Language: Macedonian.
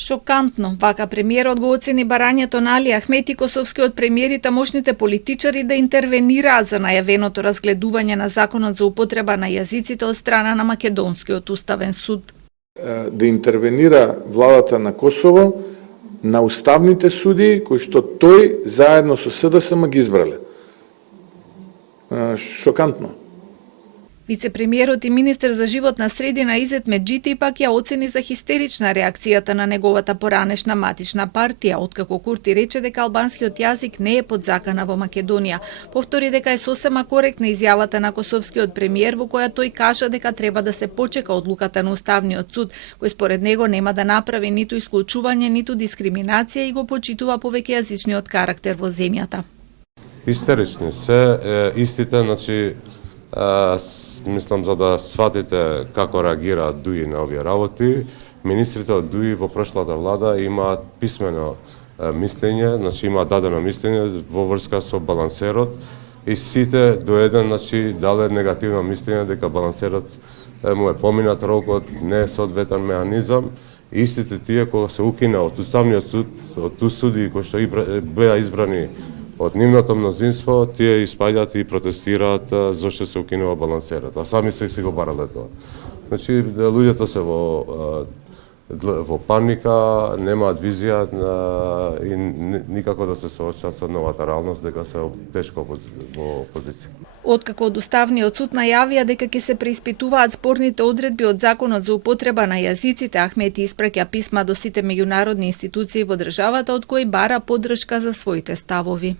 Шокантно, вака премиерот го оцени барањето на Али Ахмет и косовскиот премиер и тамошните политичари да интервенираат за најавеното разгледување на законот за употреба на јазиците од страна на Македонскиот уставен суд. Да интервенира владата на Косово на уставните суди кои што тој заедно со СДСМ ги избрале. Шокантно. Вице-премиерот и министер за животна средина Изет Меджити пак ја оцени за хистерична реакцијата на неговата поранешна матична партија, откако Курти рече дека албанскиот јазик не е под закана во Македонија. Повтори дека е сосема коректна изјавата на косовскиот премиер во која тој кажа дека треба да се почека одлуката на Уставниот суд, кој според него нема да направи ниту исклучување, ниту дискриминација и го почитува повеќе јазичниот карактер во земјата. Истерични се, истите, значи, мислам за да сватите како реагираат ДУИ на овие работи, министрите од ДУИ во прошлата влада имаат писмено мислење, значи имаат дадено мислење во врска со балансерот и сите до еден, значи, дале негативно мислење дека балансерот му е поминат рокот, не е соодветен механизам. Истите тие кога се укина од Уставниот суд, од ту суди кои што беа избрани од нивното мнозинство, тие испаѓаат и протестираат зашто се укинува балансерот, а сами се го барале тоа. Значи, луѓето се во паника, немаат визија и никако да се соочат со новата реалност дека се тешко во опозиција. Откако од Уставниот суд најавија дека ќе се преиспитуваат спорните одредби од законот за употреба на јазиците, Ахмети испраќа писма до сите меѓународни институции во државата од кои бара поддршка за своите ставови.